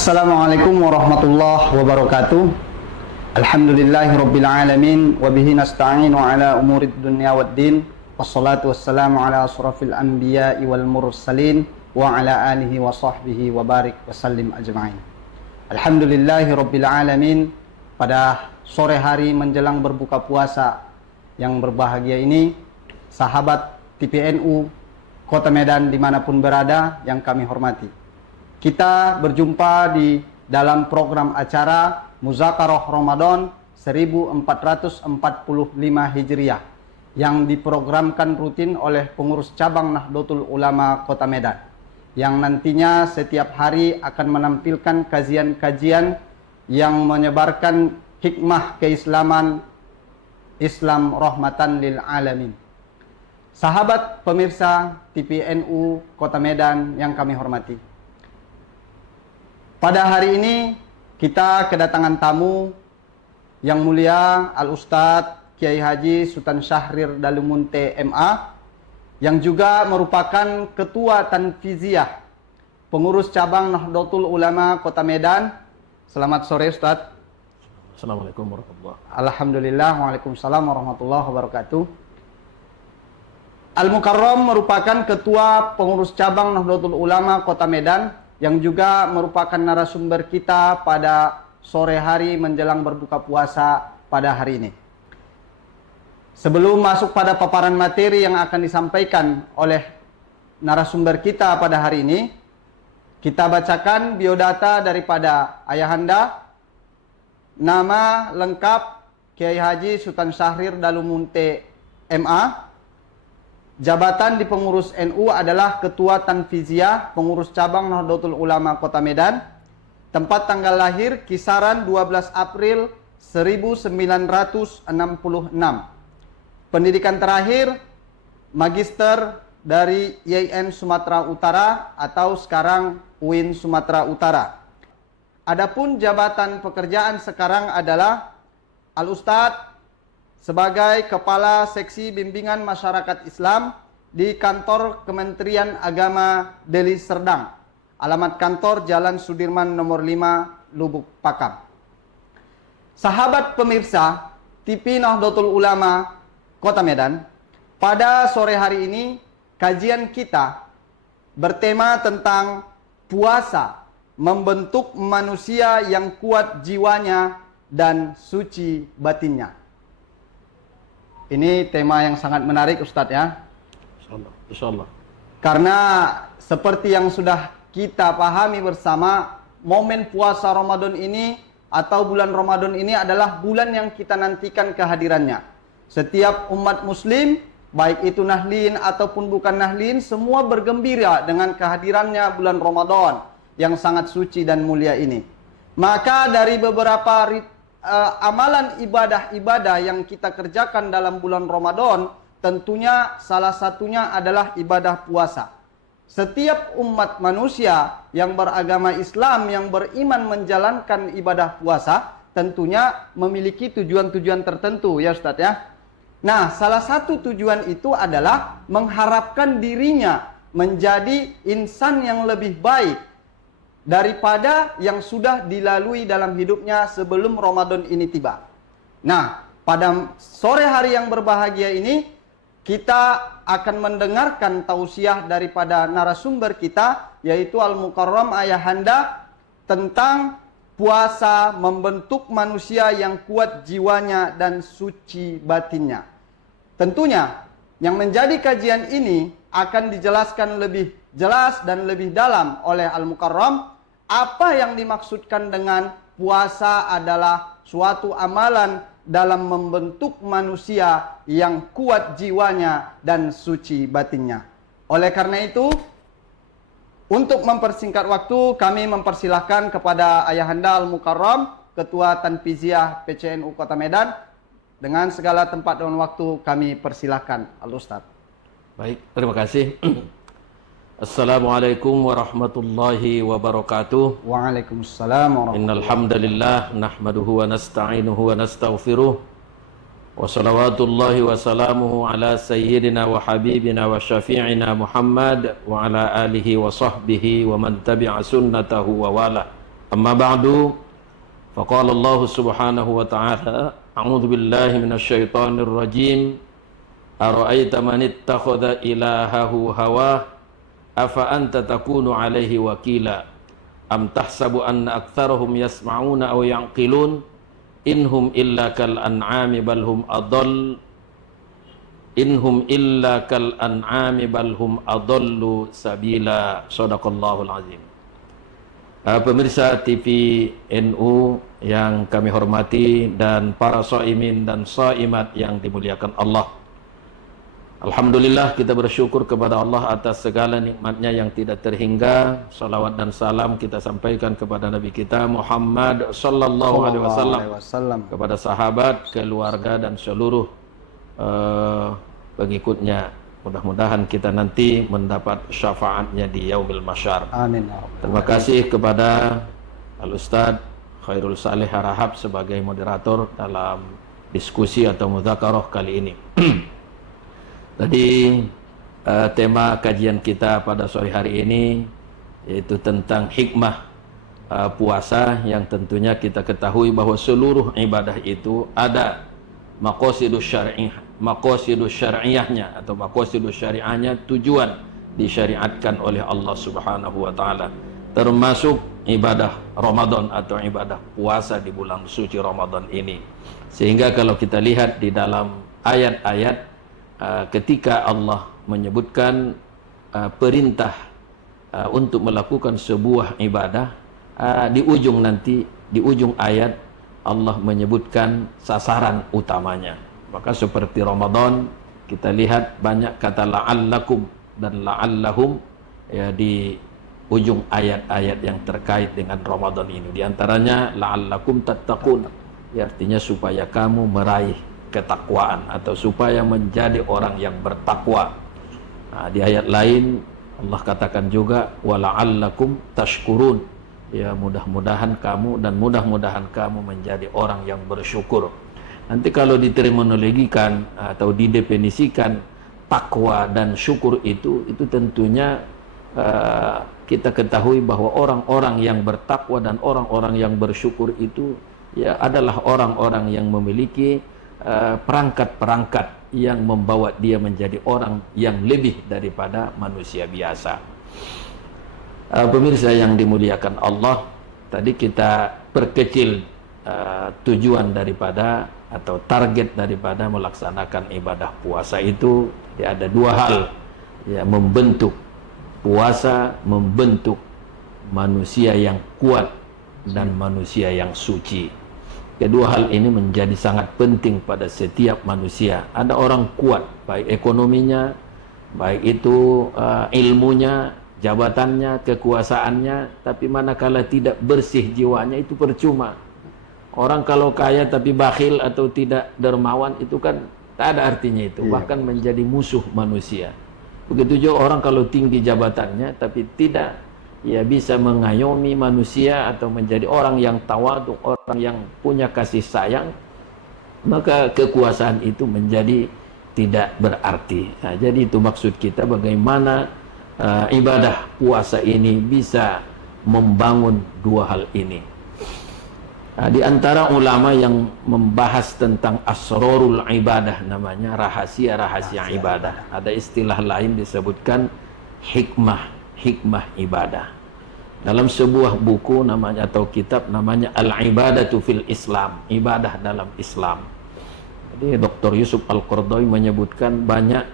Assalamualaikum warahmatullahi wabarakatuh. Alhamdulillahirabbil alamin wa bihi nasta'inu ala umurid dunya waddin. Wassalatu wassalamu ala asrafil anbiya'i wal mursalin wa ala alihi wa sahbihi wa barik wa sallim ajma'in. Alhamdulillahirabbil alamin. Pada sore hari menjelang berbuka puasa yang berbahagia ini, sahabat TPNU Kota Medan dimanapun berada yang kami hormati, kita berjumpa di dalam program acara Muzakarah Ramadan 1445 Hijriah yang diprogramkan rutin oleh pengurus cabang Nahdlatul Ulama Kota Medan, yang nantinya setiap hari akan menampilkan kajian-kajian yang menyebarkan hikmah keislaman, Islam rahmatan lil alamin. Sahabat pemirsa TPNU Kota Medan yang kami hormati, pada hari ini kita kedatangan tamu yang mulia Al-Ustadz Kiai Haji Sultan Syahrir Dalumunte MA, yang juga merupakan Ketua Tanfiziyah Pengurus Cabang Nahdlatul Ulama Kota Medan. Selamat sore Ustadz. Assalamualaikum warahmatullahi wabarakatuh. Alhamdulillah, waalaikumsalam warahmatullahi wabarakatuh. Al-Mukarram merupakan Ketua Pengurus Cabang Nahdlatul Ulama Kota Medan, yang juga merupakan narasumber kita pada sore hari menjelang berbuka puasa pada hari ini. Sebelum masuk pada paparan materi yang akan disampaikan oleh narasumber kita pada hari ini, kita bacakan biodata daripada Ayahanda. Nama lengkap Kiai Haji Sultan Syahrir Dalumunte MA. Jabatan di pengurus NU adalah Ketua Tanfiziyah Pengurus Cabang Nahdlatul Ulama Kota Medan. Tempat tanggal lahir kisaran 12 April 1966. Pendidikan terakhir Magister dari IAIN Sumatera Utara atau sekarang UIN Sumatera Utara. Adapun jabatan pekerjaan sekarang adalah Al-Ustadz sebagai Kepala Seksi Bimbingan Masyarakat Islam di Kantor Kementerian Agama Deli Serdang. Alamat kantor Jalan Sudirman nomor 5, Lubuk Pakam. Sahabat pemirsa TV Nahdlatul Ulama Kota Medan, pada sore hari ini kajian kita bertema tentang puasa membentuk manusia yang kuat jiwanya dan suci batinnya. Ini tema yang sangat menarik Ustadz ya. Insyaallah. Karena seperti yang sudah kita pahami bersama, momen puasa Ramadan ini atau bulan Ramadan ini adalah bulan yang kita nantikan kehadirannya. Setiap umat muslim, baik itu nahlin ataupun bukan nahlin, semua bergembira dengan kehadirannya bulan Ramadan yang sangat suci dan mulia ini. Maka dari beberapa amalan ibadah-ibadah yang kita kerjakan dalam bulan Ramadan, tentunya salah satunya adalah ibadah puasa. Setiap umat manusia yang beragama Islam, yang beriman menjalankan ibadah puasa, tentunya memiliki tujuan-tujuan tertentu ya Ustadz ya. Nah, salah satu tujuan itu adalah mengharapkan dirinya menjadi insan yang lebih baik daripada yang sudah dilalui dalam hidupnya sebelum Ramadan ini tiba. Nah, pada sore hari yang berbahagia ini, kita akan mendengarkan tausiah daripada narasumber kita, yaitu Al-Mukarram Ayahanda, tentang puasa membentuk manusia yang kuat jiwanya dan suci batinnya. Tentunya, yang menjadi kajian ini akan dijelaskan lebih jelas dan lebih dalam oleh Al-Mukarram. Apa yang dimaksudkan dengan puasa adalah suatu amalan dalam membentuk manusia yang kuat jiwanya dan suci batinnya. Oleh karena itu, untuk mempersingkat waktu, kami mempersilahkan kepada Ayahanda Al-Mukarram, Ketua Tanfiziyah PCNU Kota Medan. Dengan segala tempat dan waktu kami persilahkan Al-Ustadz. Baik, terima kasih. Assalamualaikum warahmatullahi wabarakatuh. Waalaikumsalam warahmatullahi Innal hamdalillah nahmaduhu wa nasta'inuhu wa nastaghfiruh. Wa salawatullahi wa salamuhu ala sayyidina wa habibina wa syafi'ina Muhammad wa ala alihi wa sahbihi wa man tabi'a sunnatahu wa wala. Amma ba'du, faqala Allah subhanahu wa ta'ala, a'udzu billahi minasyaitonir rajim. Ara'aita man ittakhadha ilahahu hawah afa anta takunu alaihi wakila am tahsabu anna aktsarahum yasma'una aw ya'qilun inhum illa kal an'ami bal hum adall inhum illa kal an'ami bal hum adallu sabila. Shadaqallahul azim. Pemirsa TV NU yang kami hormati dan para shaimin dan shaimat yang dimuliakan Allah. Alhamdulillah, kita bersyukur kepada Allah atas segala nikmatnya yang tidak terhingga. Salawat dan salam kita sampaikan kepada Nabi kita Muhammad sallallahu alaihi wasallam, kepada sahabat, keluarga dan seluruh pengikutnya. Mudah-mudahan kita nanti mendapat syafaatnya di yaumil masyar. Amin. Terima kasih kepada Al-Ustadz Khairul Saleh Harahap sebagai moderator dalam diskusi atau mudzakarah kali ini. Tadi tema kajian kita pada sore hari ini yaitu tentang hikmah puasa, yang tentunya kita ketahui bahwa seluruh ibadah itu ada maqasidus syariahnya atau maqasidus syariahnya, tujuan disyariatkan oleh Allah Subhanahu wa taala, termasuk ibadah Ramadan atau ibadah puasa di bulan suci Ramadan ini. Sehingga kalau kita lihat di dalam ayat-ayat ketika Allah menyebutkan perintah untuk melakukan sebuah ibadah, di ujung ayat Allah menyebutkan sasaran utamanya. Maka seperti Ramadan, kita lihat banyak kata la'allakum dan la'allahum ya di ujung ayat-ayat yang terkait dengan Ramadan ini. Di antaranya la'allakum tattaqun, ya artinya supaya kamu meraih ketakwaan atau supaya menjadi orang yang bertakwa. Nah, di ayat lain Allah katakan juga wala'allakum tashkurun, ya mudah-mudahan kamu menjadi orang yang bersyukur. Nanti kalau diterminologikan atau didefinisikan takwa dan syukur itu tentunya kita ketahui bahwa orang-orang yang bertakwa dan orang-orang yang bersyukur itu ya adalah orang-orang yang memiliki perangkat-perangkat yang membawa dia menjadi orang yang lebih daripada manusia biasa. Pemirsa yang dimuliakan Allah, tadi kita perkecil tujuan daripada atau target daripada melaksanakan ibadah puasa itu. Ya, ada dua hal, ya, membentuk puasa, membentuk manusia yang kuat dan manusia yang suci. Kedua hal ini menjadi sangat penting pada setiap manusia. Ada orang kuat, baik ekonominya, baik itu ilmunya, jabatannya, kekuasaannya, tapi manakala tidak bersih jiwanya itu percuma. Orang kalau kaya tapi bakhil atau tidak dermawan itu kan tak ada artinya itu, bahkan menjadi musuh manusia. Begitu juga orang kalau tinggi jabatannya tapi tidak ya bisa mengayomi manusia atau menjadi orang yang tawadhu, orang yang punya kasih sayang, maka kekuasaan itu menjadi tidak berarti. Nah, jadi itu maksud kita bagaimana ibadah puasa ini bisa membangun dua hal ini. Di antara ulama yang membahas tentang asrarul ibadah, namanya rahasia-rahasia ibadah. Ada istilah lain disebutkan hikmah ibadah. Dalam sebuah buku namanya atau kitab namanya Al-Ibadatu fil Islam, ibadah dalam Islam. Jadi Dr. Yusuf Al-Qaradawi menyebutkan banyak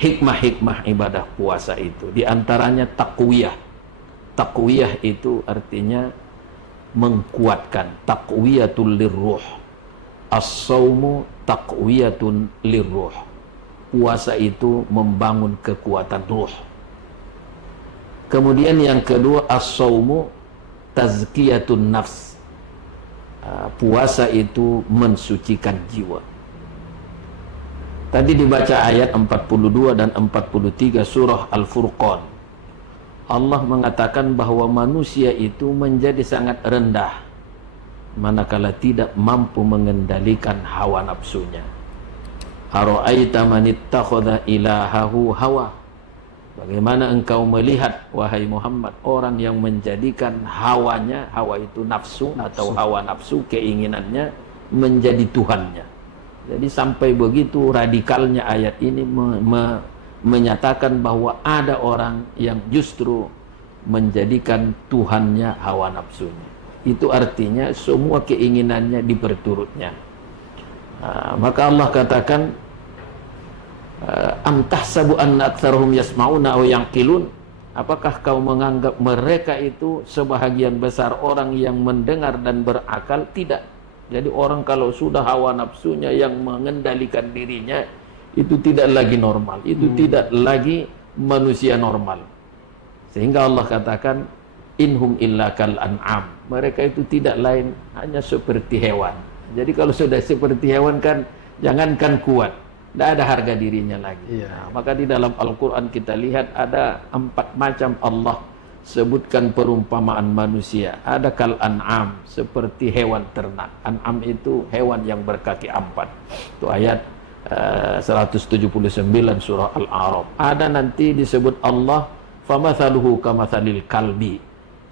hikmah ibadah puasa itu. Di antaranya taqwiyah. Taqwiyah itu artinya mengkuatkan, taqwiyatul lirruh. As-saumu taqwiyatun lirruh. Puasa itu membangun kekuatan ruh. Kemudian yang kedua, as-saumu tazkiyatun nafs. Puasa itu mensucikan jiwa. Tadi dibaca ayat 42 dan 43 surah Al-Furqan. Allah mengatakan bahwa manusia itu menjadi sangat rendah manakala tidak mampu mengendalikan hawa nafsunya. Ara'aita man ittakhadha ilahahu hawa. Bagaimana engkau melihat, wahai Muhammad, orang yang menjadikan hawanya, hawa itu nafsu, atau hawa nafsu, keinginannya, menjadi Tuhannya. Jadi sampai begitu radikalnya ayat ini menyatakan bahwa ada orang yang justru menjadikan Tuhannya hawa nafsunya. Itu artinya semua keinginannya diperturutnya. Maka Allah katakan, am tahsabu anna aktsarahum yasma'una aw yaqilun, apakah kau menganggap mereka itu sebahagian besar orang yang mendengar dan berakal? Tidak. Jadi orang kalau sudah hawa nafsunya yang mengendalikan dirinya, itu tidak lagi normal, itu tidak lagi manusia normal. Sehingga Allah katakan, inhum illa kal an'am, mereka itu tidak lain hanya seperti hewan. Jadi kalau sudah seperti hewan kan, jangankan kuat, tidak ada harga dirinya lagi. Maka di dalam Al-Quran kita lihat ada 4 macam Allah sebutkan perumpamaan manusia. Ada kal an'am, seperti hewan ternak. An'am itu hewan yang berkaki 4. Itu ayat 179 surah Al-A'raf. Ada nanti disebut Allah, famathaluhu kamathalil kalbi,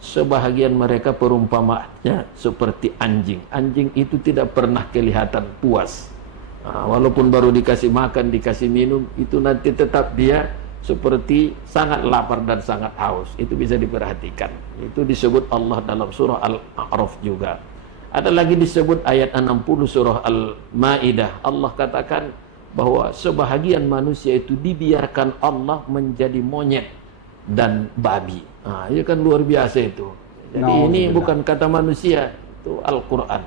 sebahagian mereka perumpamaannya seperti anjing. Anjing itu tidak pernah kelihatan puas. Walaupun baru dikasih makan, dikasih minum, itu nanti tetap dia seperti sangat lapar dan sangat haus. Itu bisa diperhatikan. Itu disebut Allah dalam surah Al-A'raf juga. Ada lagi disebut ayat 60 surah Al-Ma'idah. Allah katakan bahwa sebahagian manusia itu dibiarkan Allah menjadi monyet dan babi. Itu kan luar biasa itu. Jadi ini bukan kata manusia, itu Al-Quran.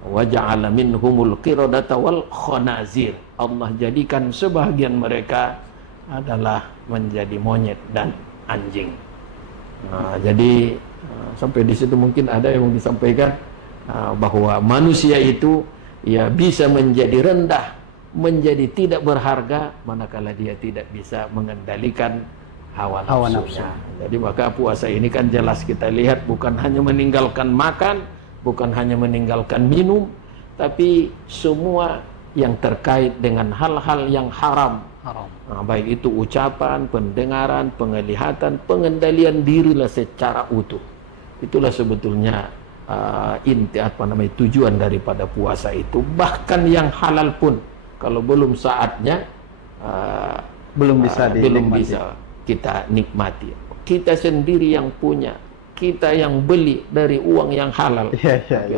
Wa ja'ala minhumul qiradata wal khanazir. Allah jadikan sebahagian mereka adalah menjadi monyet dan anjing. Jadi sampai di situ mungkin ada yang disampaikan bahwa manusia itu ya bisa menjadi rendah, menjadi tidak berharga manakala dia tidak bisa mengendalikan hawa nafsunya. Jadi maka puasa ini kan jelas kita lihat bukan hanya meninggalkan makan, bukan hanya meninggalkan minum, tapi semua yang terkait dengan hal-hal yang haram. Baik itu ucapan, pendengaran, penglihatan, pengendalian dirilah secara utuh. Itulah sebetulnya tujuan daripada puasa itu. Bahkan yang halal pun kalau belum saatnya belum bisa kita nikmati. Kita sendiri yang punya, kita yang beli dari uang yang halal.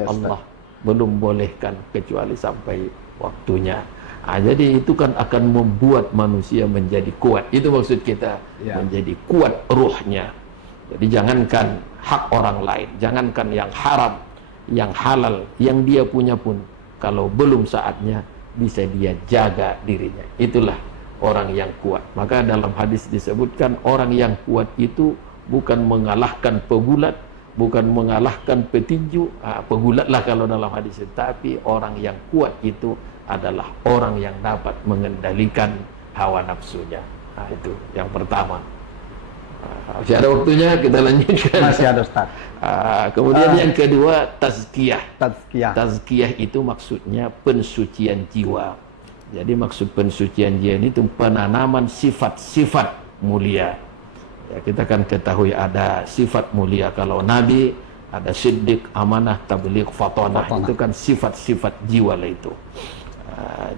Allah belum bolehkan kecuali sampai waktunya. Jadi itu kan akan membuat manusia menjadi kuat. Itu maksud kita, menjadi kuat ruhnya. Jadi jangankan hak orang lain, jangankan yang haram, yang halal, yang dia punya pun, kalau belum saatnya bisa dia jaga dirinya. Itulah orang yang kuat. Maka dalam hadis disebutkan orang yang kuat itu bukan mengalahkan pegulat, bukan mengalahkan petinju, pegulatlah kalau dalam hadis itu, tapi orang yang kuat itu adalah orang yang dapat mengendalikan hawa nafsunya. Itu yang pertama. Masih ada waktunya, kita lanjutkan. Masih ada, Ustaz. Kemudian yang kedua, tazkiyah. Tazkiyah itu maksudnya pensucian jiwa. Jadi maksud pensucian jiwa itu penanaman sifat-sifat mulia. Ya, kita kan ketahui ada sifat mulia. Kalau Nabi ada siddiq, amanah, tabligh, fatonah. Itu kan sifat-sifat jiwa lah itu.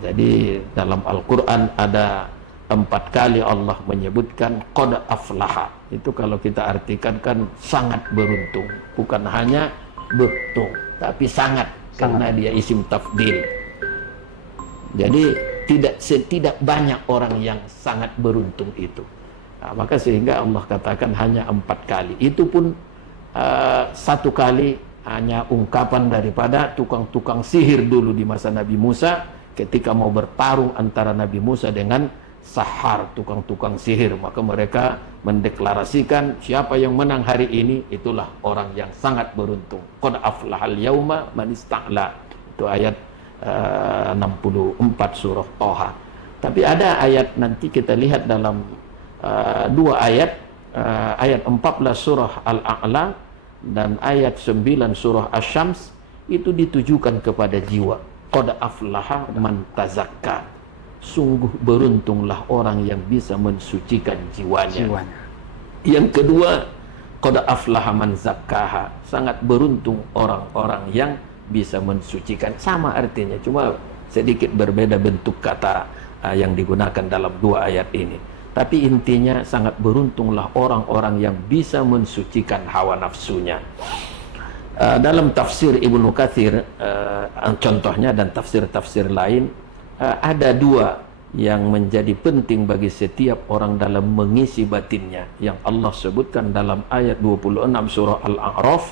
Jadi dalam Al-Quran ada 4 kali Allah menyebutkan qad aflaha. Itu kalau kita artikan kan sangat beruntung. Bukan hanya beruntung, tapi sangat. Karena dia isim tafdil. Jadi tidak banyak orang yang sangat beruntung itu. Maka sehingga Allah katakan hanya 4 kali. Itu pun 1 kali hanya ungkapan daripada tukang-tukang sihir dulu di masa Nabi Musa, ketika mau bertarung antara Nabi Musa dengan sahar, tukang-tukang sihir. Maka mereka mendeklarasikan siapa yang menang hari ini, itulah orang yang sangat beruntung. Qad aflahal yauma man ista'la. Itu ayat 64 surah Toha. Tapi ada ayat nanti kita lihat dalam 2 ayat, ayat 14 surah Al-A'la dan ayat 9 surah Asy-Syams, itu ditujukan kepada jiwa. Qad aflaha man tazakka. sungguh beruntunglah orang yang bisa mensucikan jiwanya. Jiwanya. Yang kedua, qad aflaha man zakkaha, sangat beruntung orang-orang yang bisa mensucikan. Sama artinya, cuma sedikit berbeda bentuk kata yang digunakan dalam dua ayat ini. Tapi intinya sangat beruntunglah orang-orang yang bisa mensucikan hawa nafsunya. Dalam tafsir Ibnu Katsir contohnya dan tafsir-tafsir lain, ada dua yang menjadi penting bagi setiap orang dalam mengisi batinnya, yang Allah sebutkan dalam ayat 26 surah Al-A'raf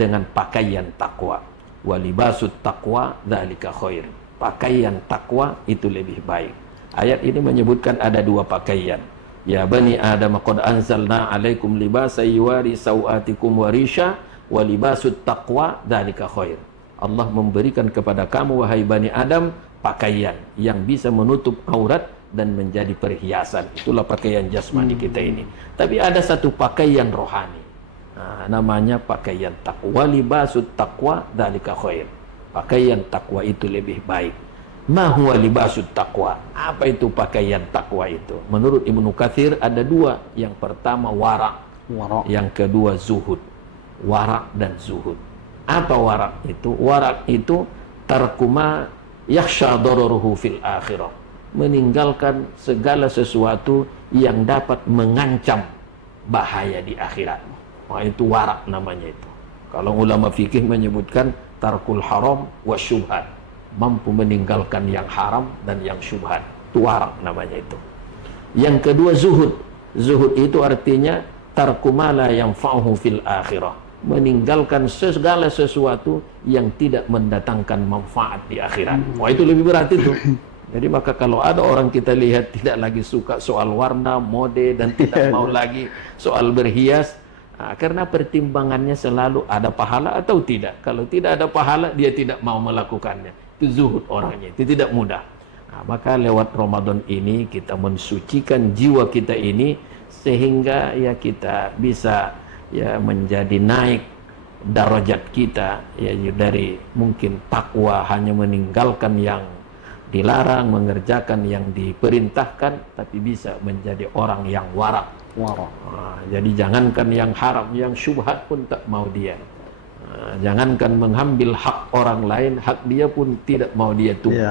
dengan pakaian takwa. Walibasut taqwa dzalika khair. Pakaian takwa itu lebih baik. Ayat ini menyebutkan ada dua pakaian. Ya bani Adam qad anzalna 'alaikum libasan yuwari sawatikum warisha walibasut taqwa dzalika khair. Allah memberikan kepada kamu wahai bani Adam pakaian yang bisa menutup aurat dan menjadi perhiasan. Itulah pakaian jasmani kita ini. Tapi ada satu pakaian rohani. Namanya pakaian takwa. Libasut taqwa dzalika khair. Pakaian takwa itu lebih baik. Ma huwa libasut taqwa? Apa itu pakaian takwa itu? Menurut Ibnu Katsir ada dua. Yang pertama warak. Yang kedua zuhud. Warak dan zuhud. Apa warak itu? Warak itu tarkuma yakhsha dararuhu fil akhirah, meninggalkan segala sesuatu yang dapat mengancam bahaya di akhirat. Wah, itu warak namanya itu. Kalau ulama fikih menyebutkan tarkul haram wa syubhat, mampu meninggalkan yang haram dan yang syubhat. Itu warak namanya itu. Yang kedua zuhud. Zuhud itu artinya tarkumala yang fa'uhu fil akhirah, meninggalkan segala sesuatu yang tidak mendatangkan manfaat di akhirat. Wah, itu lebih berat itu. Jadi maka kalau ada orang kita lihat tidak lagi suka soal warna, mode, dan tidak mau lagi soal berhias, karena pertimbangannya selalu ada pahala atau tidak. Kalau tidak ada pahala, dia tidak mau melakukannya. Itu zuhud orangnya, itu tidak mudah. Maka lewat Ramadan ini kita mensucikan jiwa kita ini sehingga ya kita bisa ya menjadi naik darajat kita ya dari mungkin takwa, hanya meninggalkan yang dilarang, mengerjakan yang diperintahkan, tapi bisa menjadi orang yang warak. Jadi jangankan yang haram, yang syubhat pun tak mau dia. Jangankan mengambil hak orang lain, hak dia pun tidak mau dia tumpuk.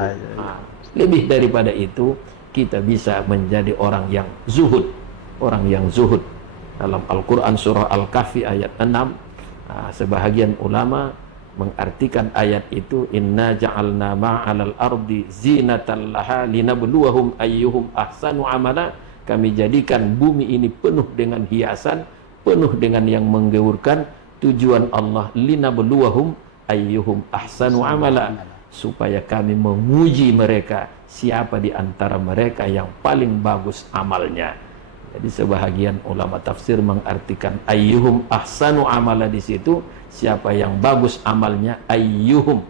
Lebih daripada itu, kita bisa menjadi orang yang zuhud. Orang yang zuhud. Dalam Al-Quran surah Al-Kahfi ayat 6, sebahagian ulama mengartikan ayat itu, inna ja'alna ma'alal ardi zinatan laha linabluwahum ayyuhum ahsanu amala. Kami jadikan bumi ini penuh dengan hiasan, penuh dengan yang menggeurkan. Tujuan Allah linabluwahum ayyuhum ahsanu amala, supaya kami menguji mereka siapa di antara mereka yang paling bagus amalnya. Jadi sebahagian ulama tafsir mengartikan ayyuhum ahsanu amala di situ, siapa yang bagus amalnya, ayyuhum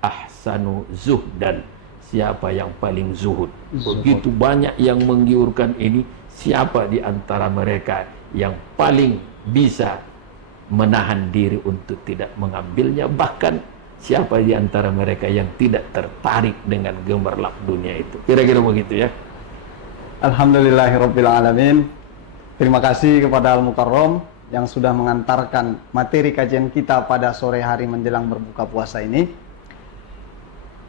ahsanu zuhdan, siapa yang paling zuhud. Begitu banyak yang menggiurkan ini, siapa di antara mereka yang paling bisa menahan diri untuk tidak mengambilnya, bahkan siapa di antara mereka yang tidak tertarik dengan gemerlap dunia itu. Kira-kira begitu ya. Alhamdulillahirabbil alamin. Terima kasih kepada Al-Mukarram yang sudah mengantarkan materi kajian kita pada sore hari menjelang berbuka puasa ini.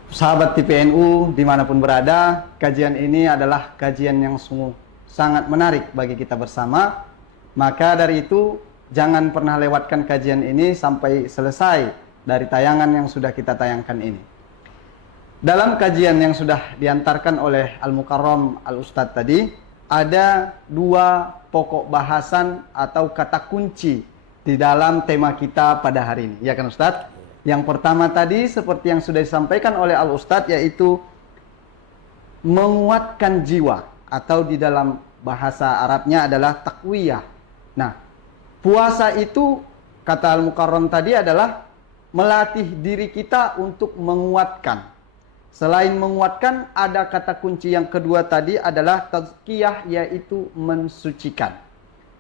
Sahabat TPNU dimanapun berada, kajian ini adalah kajian yang sungguh sangat menarik bagi kita bersama. Maka dari itu, jangan pernah lewatkan kajian ini sampai selesai dari tayangan yang sudah kita tayangkan ini. Dalam kajian yang sudah diantarkan oleh Al-Mukarram Al-Ustadz tadi, ada dua pokok bahasan atau kata kunci di dalam tema kita pada hari ini. Ya kan Ustadz? Yang pertama tadi seperti yang sudah disampaikan oleh Al-Ustadz, yaitu menguatkan jiwa, atau di dalam bahasa Arabnya adalah taqwiyah. Nah, puasa itu kata Al-Mukarram tadi adalah melatih diri kita untuk menguatkan. Selain menguatkan, ada kata kunci yang kedua tadi adalah tazkiyah, yaitu mensucikan.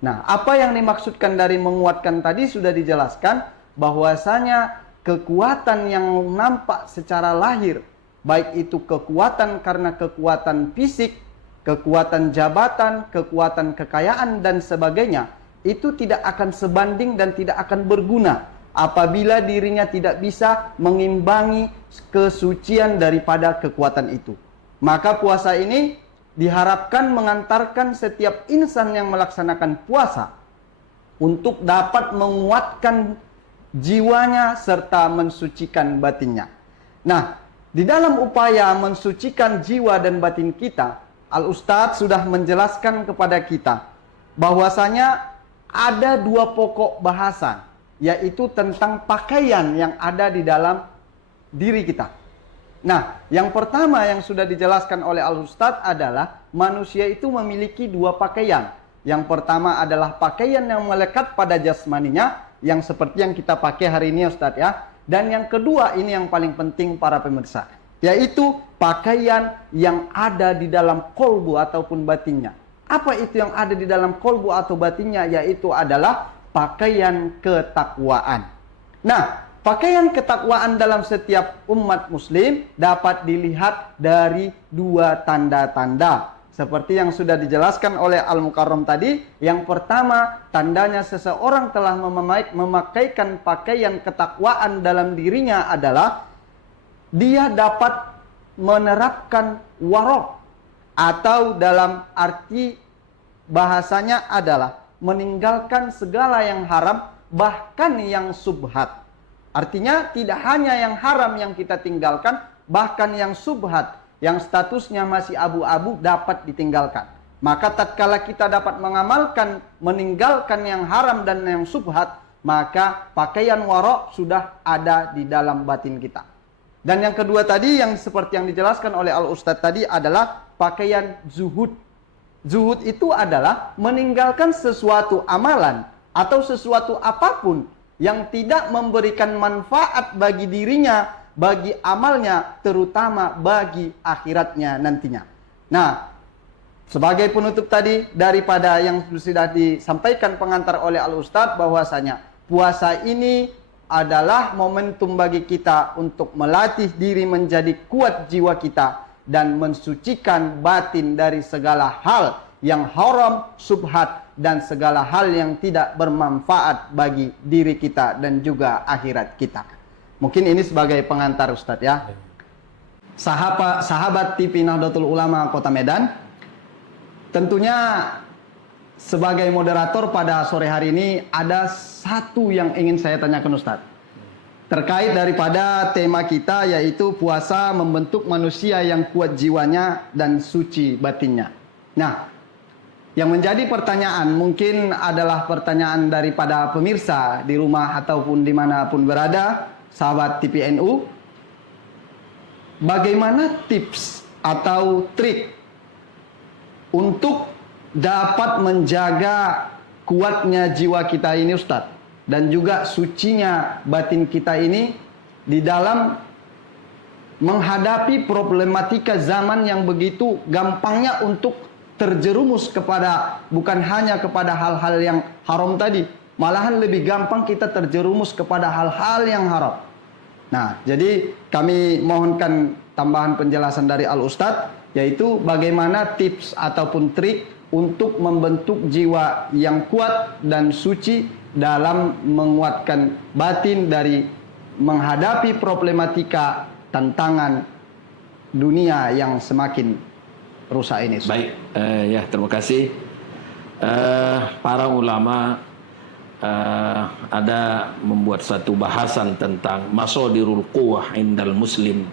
Nah, apa yang dimaksudkan dari menguatkan tadi sudah dijelaskan, bahwasanya kekuatan yang nampak secara lahir baik itu kekuatan karena kekuatan fisik, kekuatan jabatan, kekuatan kekayaan dan sebagainya, itu tidak akan sebanding dan tidak akan berguna apabila dirinya tidak bisa mengimbangi kesucian daripada kekuatan itu. Maka puasa ini diharapkan mengantarkan setiap insan yang melaksanakan puasa untuk dapat menguatkan jiwanya serta mensucikan batinnya. Nah, di dalam upaya mensucikan jiwa dan batin kita, Al-Ustadz sudah menjelaskan kepada kita bahwasanya ada dua pokok bahasan, yaitu tentang pakaian yang ada di dalam diri kita. Nah, yang pertama yang sudah dijelaskan oleh Al-Ustadz adalah manusia itu memiliki dua pakaian. Yang pertama adalah pakaian yang melekat pada jasmaninya, yang seperti yang kita pakai hari ini Ustadz ya. Dan yang kedua, ini yang paling penting para pemirsa, yaitu pakaian yang ada di dalam kolbu ataupun batinnya. Apa itu yang ada di dalam kolbu atau batinnya? Yaitu adalah pakaian ketakwaan. Nah, pakaian ketakwaan dalam setiap umat muslim dapat dilihat dari dua tanda-tanda. Seperti yang sudah dijelaskan oleh Al-Mukarram tadi, yang pertama, tandanya seseorang telah memakaikan pakaian ketakwaan dalam dirinya adalah dia dapat menerapkan warok, atau dalam arti bahasanya adalah meninggalkan segala yang haram, bahkan yang subhat. Artinya tidak hanya yang haram yang kita tinggalkan, bahkan yang subhat, yang statusnya masih abu-abu dapat ditinggalkan. Maka tatkala kita dapat mengamalkan meninggalkan yang haram dan yang subhat, maka pakaian warok sudah ada di dalam batin kita. Dan yang kedua tadi, yang seperti yang dijelaskan oleh Al-Ustadz tadi, adalah pakaian zuhud. Zuhud itu adalah meninggalkan sesuatu amalan atau sesuatu apapun yang tidak memberikan manfaat bagi dirinya, bagi amalnya, terutama bagi akhiratnya nantinya. Nah, sebagai penutup tadi daripada yang sudah disampaikan pengantar oleh Al-Ustadz, bahwasanya puasa ini adalah momentum bagi kita untuk melatih diri menjadi kuat jiwa kita dan mensucikan batin dari segala hal yang haram, subhat, dan segala hal yang tidak bermanfaat bagi diri kita dan juga akhirat kita. Mungkin ini sebagai pengantar Ustadz ya. Sahabat TV Nahdlatul Ulama Kota Medan, tentunya sebagai moderator pada sore hari ini ada satu yang ingin saya tanyakan Ustadz. Terkait daripada tema kita, yaitu puasa membentuk manusia yang kuat jiwanya dan suci batinnya. Nah, yang menjadi pertanyaan mungkin adalah pertanyaan daripada pemirsa di rumah ataupun dimanapun berada, sahabat TPNU. Bagaimana tips atau trik untuk dapat menjaga kuatnya jiwa kita ini Ustadz, dan juga sucinya batin kita ini di dalam menghadapi problematika zaman yang begitu gampangnya untuk terjerumus kepada, bukan hanya kepada hal-hal yang haram tadi, malahan lebih gampang kita terjerumus kepada hal-hal yang haram. Nah, jadi kami mohonkan tambahan penjelasan dari Al-Ustadz, yaitu bagaimana tips ataupun trik untuk membentuk jiwa yang kuat dan suci dalam menguatkan batin dari menghadapi problematika tantangan dunia yang semakin rusak ini. Baik, ya terima kasih. Para ulama ada membuat satu bahasan tentang masadirul quwwah indal muslim,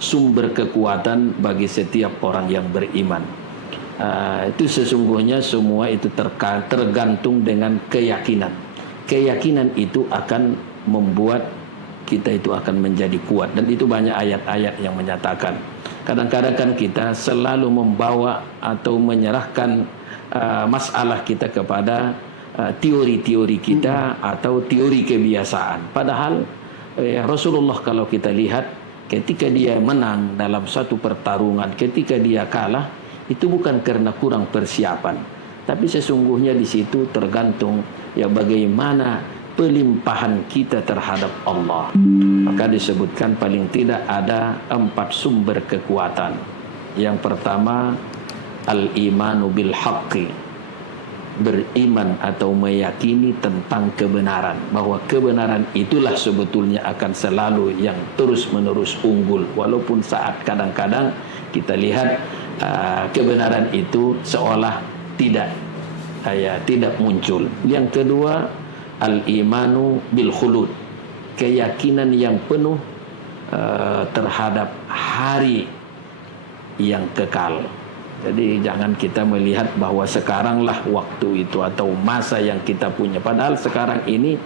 sumber kekuatan bagi setiap orang yang beriman. Itu sesungguhnya semua itu tergantung dengan keyakinan. Keyakinan itu akan membuat kita itu akan menjadi kuat, dan itu banyak ayat-ayat yang menyatakan. Kadang-kadang kan kita selalu membawa atau menyerahkan masalah kita kepada teori-teori kita atau teori kebiasaan. Padahal Rasulullah kalau kita lihat ketika dia menang dalam satu pertarungan, ketika dia kalah, itu bukan karena kurang persiapan, tapi sesungguhnya di situ tergantung ya bagaimana pelimpahan kita terhadap Allah. Maka disebutkan paling tidak ada 4 sumber kekuatan. Yang pertama, al-imanu bil haqqi, beriman atau meyakini tentang kebenaran, bahwa kebenaran itulah sebetulnya akan selalu yang terus menerus unggul, walaupun saat kadang-kadang kita lihat kebenaran itu seolah tidak muncul. Yang kedua, al-imanu bil khulud, keyakinan yang penuh terhadap hari yang kekal. Jadi jangan kita melihat bahwa sekaranglah waktu itu atau masa yang kita punya. Padahal sekarang ini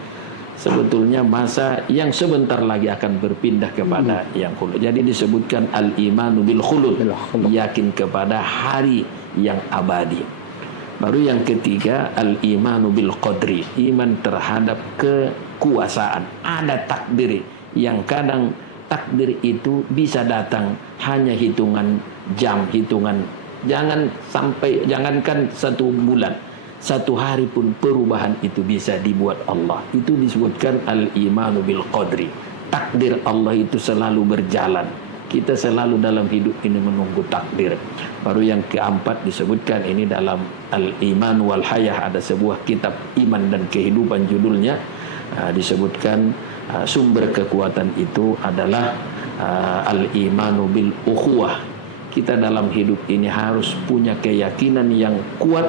sebetulnya masa yang sebentar lagi akan berpindah kepada yang khulud. Jadi disebutkan al-imanu bil khulud, yakin kepada hari yang abadi. Baru yang ketiga, al-imanu bil qadri, iman terhadap kekuasaan. Ada takdir yang kadang takdir itu bisa datang hanya hitungan jam, jangankan 1 bulan, 1 hari pun perubahan itu bisa dibuat Allah. Itu disebutkan al-imanu bil qadri. Takdir Allah itu selalu berjalan. Kita selalu dalam hidup ini menunggu takdir. Baru yang keempat disebutkan ini dalam al-iman wal hayah, ada sebuah kitab iman dan kehidupan judulnya. Disebutkan sumber kekuatan itu adalah al-imanu bil ukhuwah. Kita dalam hidup ini harus punya keyakinan yang kuat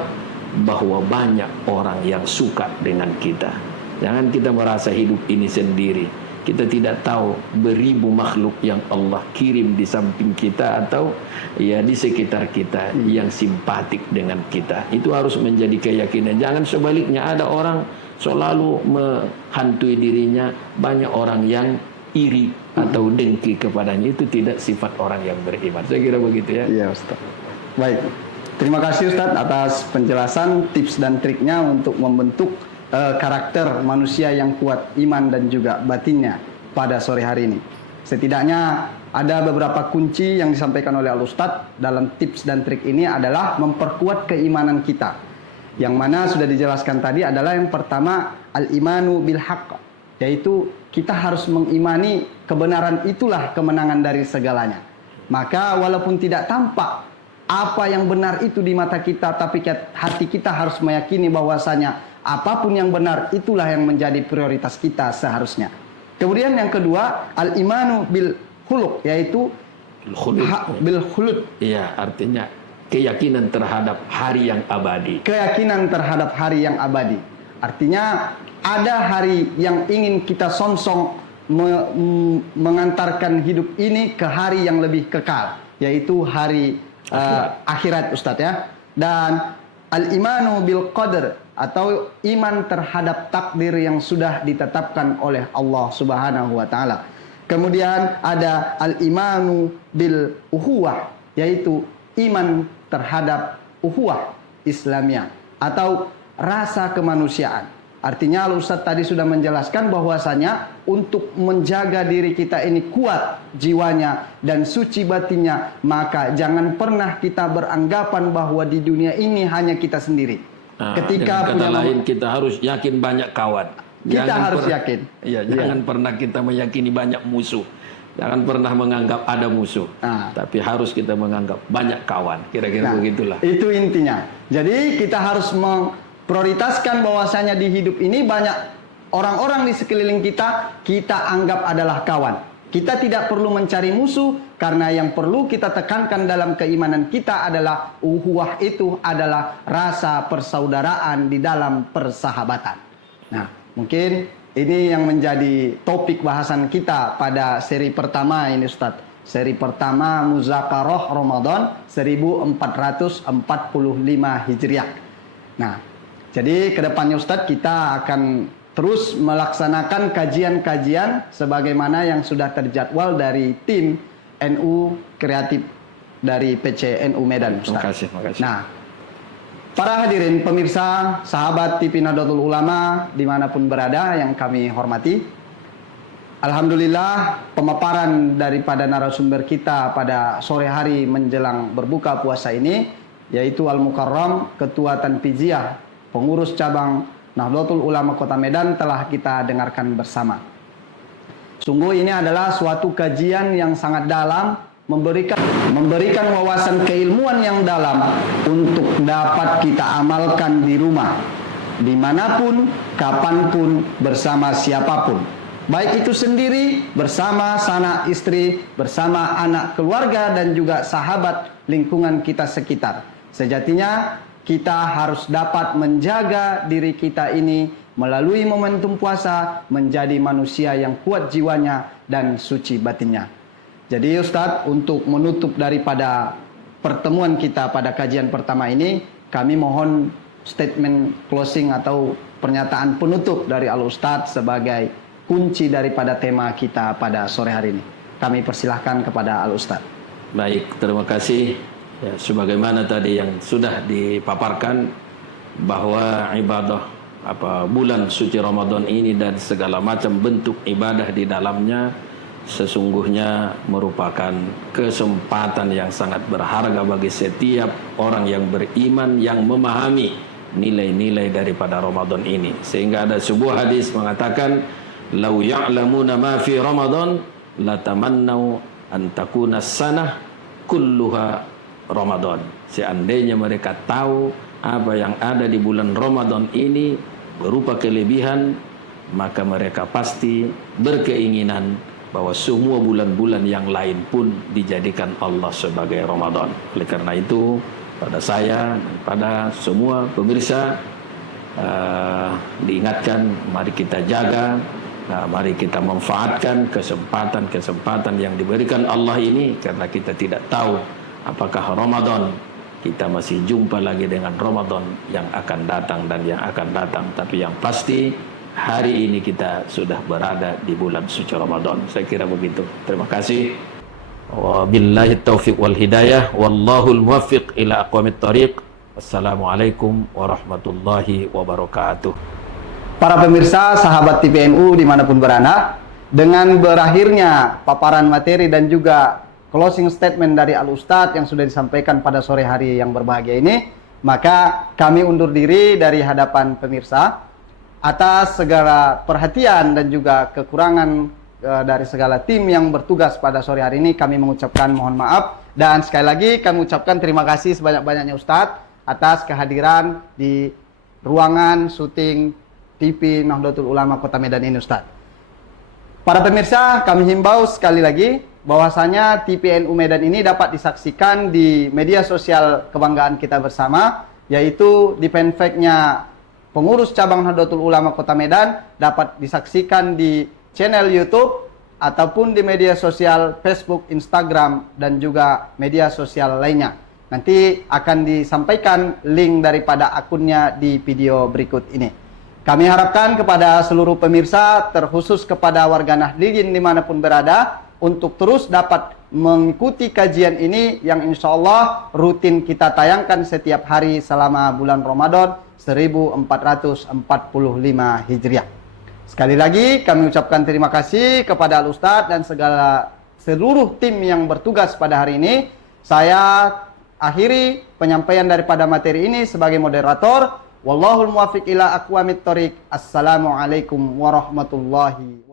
bahwa banyak orang yang suka dengan kita. Jangan kita merasa hidup ini sendiri. Kita tidak tahu beribu makhluk yang Allah kirim di samping kita atau ya di sekitar kita yang simpatik dengan kita. Itu harus menjadi keyakinan. Jangan sebaliknya, ada orang selalu menghantui dirinya, banyak orang yang iri atau dengki kepadanya. Itu tidak sifat orang yang beriman. Saya kira begitu ya. Iya Ustaz. Baik. Terima kasih Ustaz atas penjelasan, tips dan triknya untuk membentuk karakter manusia yang kuat iman dan juga batinnya pada sore hari ini. Setidaknya ada beberapa kunci yang disampaikan oleh Al-Ustadz dalam tips dan trik ini adalah memperkuat keimanan kita. Yang mana sudah dijelaskan tadi adalah yang pertama al-imanu bil haqq, yaitu kita harus mengimani kebenaran itulah kemenangan dari segalanya. Maka walaupun tidak tampak apa yang benar itu di mata kita, tapi hati kita harus meyakini bahwasanya apapun yang benar itulah yang menjadi prioritas kita seharusnya. Kemudian yang kedua, al-imanu bil khuluq, yaitu bil khulud. Iya, artinya keyakinan terhadap hari yang abadi. Keyakinan terhadap hari yang abadi. Artinya ada hari yang ingin kita songsong mengantarkan hidup ini ke hari yang lebih kekal, yaitu hari akhirat Ustadz ya. Dan al-imanu bil qadar, atau iman terhadap takdir yang sudah ditetapkan oleh Allah Subhanahu wa taala. Kemudian ada al-imanu bil ukhuwah, yaitu iman terhadap ukhuwah Islamiyah atau rasa kemanusiaan. Artinya Ustaz tadi sudah menjelaskan bahwasanya untuk menjaga diri kita ini kuat jiwanya dan suci batinnya, maka jangan pernah kita beranggapan bahwa di dunia ini hanya kita sendiri. Ketika kata lain, kita harus yakin banyak kawan. Kita harus yakin. Iya, jangan pernah kita meyakini banyak musuh. Jangan pernah menganggap ada musuh. Tapi harus kita menganggap banyak kawan. Kira-kira begitulah. Itu intinya. Jadi kita harus memprioritaskan bahwasanya di hidup ini banyak orang-orang di sekeliling kita, kita anggap adalah kawan. Kita tidak perlu mencari musuh, karena yang perlu kita tekankan dalam keimanan kita adalah ukhuwah, itu adalah rasa persaudaraan di dalam persahabatan. Nah, mungkin ini yang menjadi topik bahasan kita pada seri pertama ini Ustadz. Seri pertama Muzakarah Ramadan 1445 Hijriah. Nah, jadi kedepannya Ustadz kita akan terus melaksanakan kajian-kajian sebagaimana yang sudah terjadwal dari tim NU Kreatif dari PC NU Medan. Terima kasih. Nah, para hadirin pemirsa, sahabat TV Nahdlatul Ulama dimanapun berada yang kami hormati, alhamdulillah pemaparan daripada narasumber kita pada sore hari menjelang berbuka puasa ini, yaitu Al Mukarram, Ketua Tanfiziyah, pengurus cabang Nahdlatul Ulama Kota Medan telah kita dengarkan bersama. Sungguh ini adalah suatu kajian yang sangat dalam, memberikan wawasan keilmuan yang dalam untuk dapat kita amalkan di rumah, dimanapun, kapanpun, bersama siapapun. Baik itu sendiri, bersama sanak istri, bersama anak keluarga, dan juga sahabat lingkungan kita sekitar. Sejatinya kita harus dapat menjaga diri kita ini melalui momentum puasa menjadi manusia yang kuat jiwanya dan suci batinnya. Jadi Ustadz, untuk menutup daripada pertemuan kita pada kajian pertama ini, kami mohon statement closing atau pernyataan penutup dari Al-Ustadz sebagai kunci daripada tema kita pada sore hari ini. Kami persilahkan kepada Al-Ustadz. Baik, terima kasih. Ya, sebagaimana tadi yang sudah dipaparkan bahwa ibadah bulan suci Ramadan ini dan segala macam bentuk ibadah di dalamnya sesungguhnya merupakan kesempatan yang sangat berharga bagi setiap orang yang beriman yang memahami nilai-nilai daripada Ramadan ini. Sehingga ada sebuah hadis mengatakan, "Lau ya'lamuna ma fi Ramadan latamannau an takuna sanah kulluha Ramadan." Seandainya mereka tahu apa yang ada di bulan Ramadan ini berupa kelebihan, maka mereka pasti berkeinginan bahwa semua bulan-bulan yang lain pun dijadikan Allah sebagai Ramadan. Oleh karena itu, pada saya dan pada semua pemirsa diingatkan, mari kita jaga, mari kita manfaatkan kesempatan-kesempatan yang diberikan Allah ini, karena kita tidak tahu apakah Ramadan kita masih jumpa lagi dengan Ramadan yang akan datang dan yang akan datang. Tapi yang pasti hari ini kita sudah berada di bulan suci Ramadan. Saya kira begitu. Terima kasih. Wabillahi taufiq wal hidayah. Wallahul muwaffiq ila aqwamit thariq. Assalamualaikum warahmatullahi wabarakatuh. Para pemirsa, sahabat TPNU dimanapun berada, dengan berakhirnya paparan materi dan juga closing statement dari Al-Ustadz yang sudah disampaikan pada sore hari yang berbahagia ini, maka kami undur diri dari hadapan pemirsa. Atas segala perhatian dan juga kekurangan dari segala tim yang bertugas pada sore hari ini, kami mengucapkan mohon maaf. Dan sekali lagi kami ucapkan terima kasih sebanyak-banyaknya Ustadz atas kehadiran di ruangan syuting TV Nahdlatul Ulama Kota Medan ini Ustadz. Para pemirsa, kami himbau sekali lagi bahwasanya TPNU Medan ini dapat disaksikan di media sosial kebanggaan kita bersama, yaitu di fanpage-nya pengurus cabang Nahdlatul Ulama Kota Medan, dapat disaksikan di channel YouTube ataupun di media sosial Facebook, Instagram, dan juga media sosial lainnya. Nanti akan disampaikan link daripada akunnya di video berikut ini. Kami harapkan kepada seluruh pemirsa, terkhusus kepada warga Nahdliyin dimanapun berada, untuk terus dapat mengikuti kajian ini yang insya Allah rutin kita tayangkan setiap hari selama bulan Ramadan 1445 Hijriah. Sekali lagi kami ucapkan terima kasih kepada Al-Ustadz dan seluruh tim yang bertugas pada hari ini. Saya akhiri penyampaian daripada materi ini sebagai moderator. Wallahul muwaffiq ila aqwamit thoriq. Assalamualaikum warahmatullahi wabarakatuh.